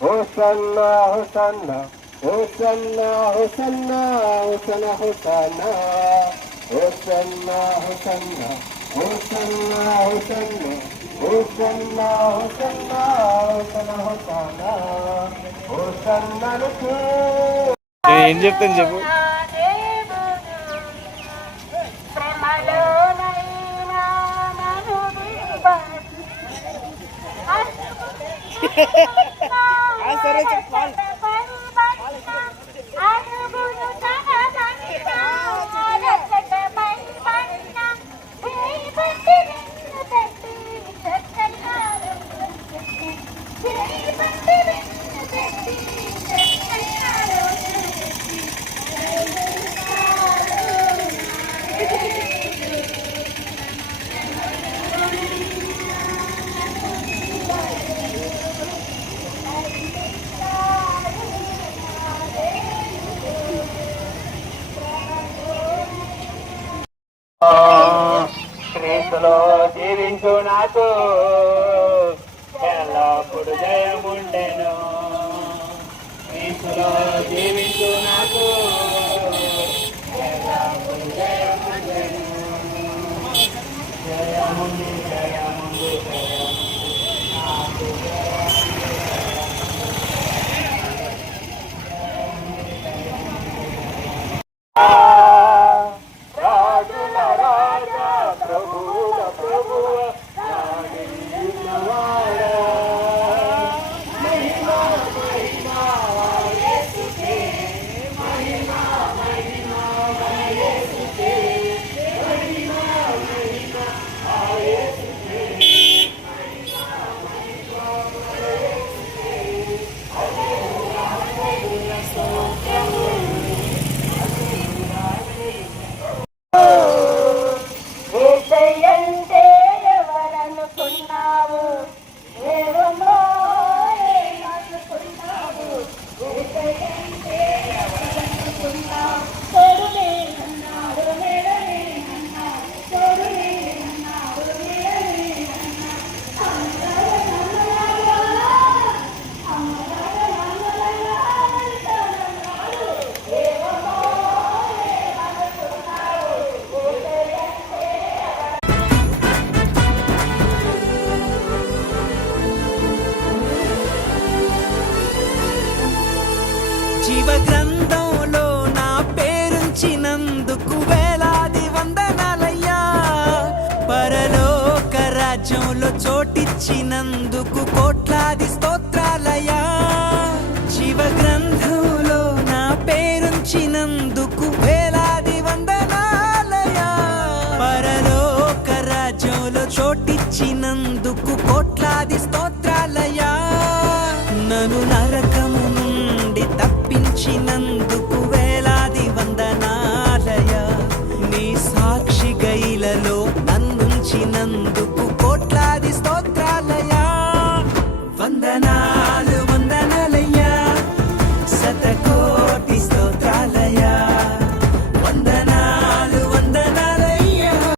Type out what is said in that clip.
Hosanna హోసన్నా హోసన్నా హోసన్నా హోసన హోసన్నా హోసన్నా హోసన్నా హోసన్నా హోసన్నా హోసన్నా హోసన్నా హోసన హోసన్నా హోసన్నలకు ఏం చెప్తాను చెప్పు. సరే చెప్పాలి. క్రీస్తులో జీవించు నాకు ఎల్లప్పుడు జయముండెను. క్రీస్తులో జీవించు నాకు ఎల్లప్పుడు జయముండెను. జయముంది జయముంది జయముంది నాకు జీవ గ్రంథంలో నా పేరుంచినందుకు వేలాది వందనాలయ్యా. పరలోక రాజ్యంలో చోటిచ్చినందుకు కోట్లాది స్తోత్రాలయ్యా. జీవ గ్రంథంలో నా పేరుంచినందుకు వేలాది వందనాలయ్యా. పరలోక రాజ్యంలో చోటిచ్చినందుకు కోట్లాది స్తోత్రాలయ్యా. నన్ను